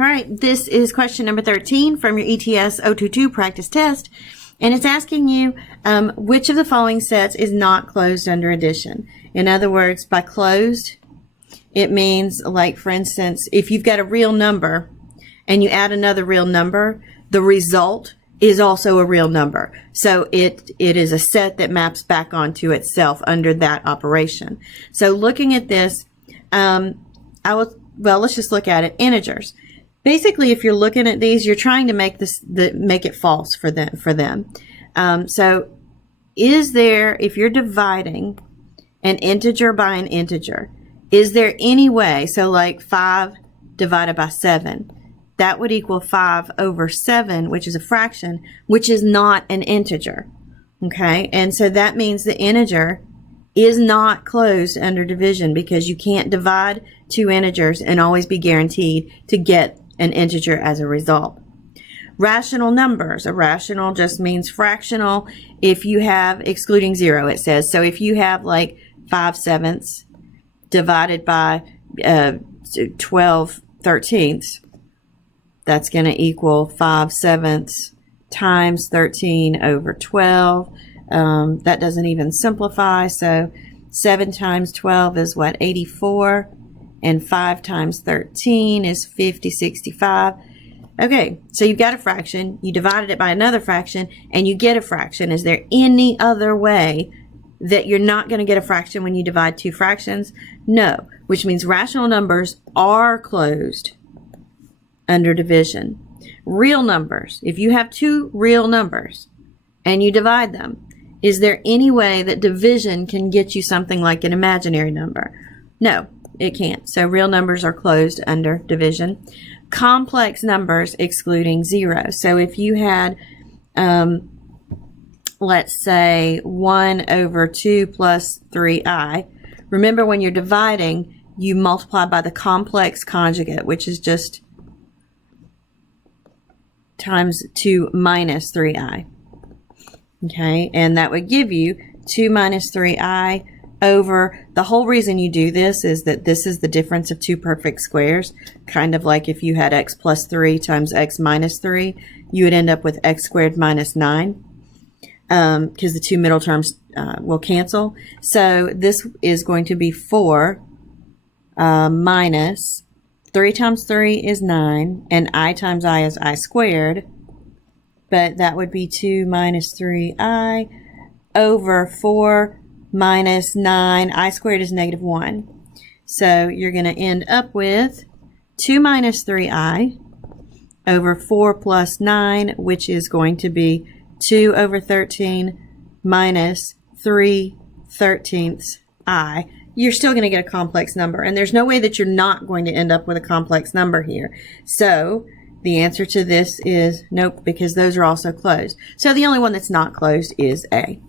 All right, this is question number 13 from your ETS 022 practice test, and it's asking you which of the following sets is not closed under addition. In other words, by closed, it means, like, for instance, if you've got a real number and you add another real number, the result is also a real number. So it is a set that maps back onto itself under that operation. So looking at this, let's just look at it. Integers. Basically, if you're looking at these, you're trying to make make it false for them. So is there, if you're dividing an integer by an integer, is there any way, so like 5 divided by 7, that would equal 5 over 7, which is a fraction, which is not an integer. Okay, and so that means the integer is not closed under division, because you can't divide two integers and always be guaranteed to get an integer as a result. Rational numbers. A rational just means fractional. If you have, excluding 0, it says. So if you have like 5/7 divided by 12/13, that's going to equal 5/7 times 13 over 12. That doesn't even simplify. So 7 times 12 is what? 84. And 5 times 13 is 50, 65. Okay, so you've got a fraction, you divided it by another fraction, and you get a fraction. Is there any other way that you're not going to get a fraction when you divide two fractions? No, which means rational numbers are closed under division. Real numbers, if you have two real numbers and you divide them, is there any way that division can get you something like an imaginary number? No. It can't. So real numbers are closed under division. Complex numbers excluding 0. So if you had, let's say, 1 over 2 plus 3i, remember when you're dividing, you multiply by the complex conjugate, which is just times 2 minus 3i. Okay, and that would give you 2 minus 3i over, the whole reason you do this is that this is the difference of two perfect squares. Kind of like if you had x plus 3 times x minus 3, you would end up with x squared minus 9, because the two middle terms will cancel. So this is going to be 4 minus 3 times 3 is 9, and I times I is I squared, but that would be 2 minus 3i over 4 minus 9, I squared is negative 1. So you're going to end up with 2 minus 3i over 4 plus 9, which is going to be 2 over 13 minus 3/13 I. You're still going to get a complex number, and there's no way that you're not going to end up with a complex number here. So the answer to this is nope, because those are also closed. So the only one that's not closed is A.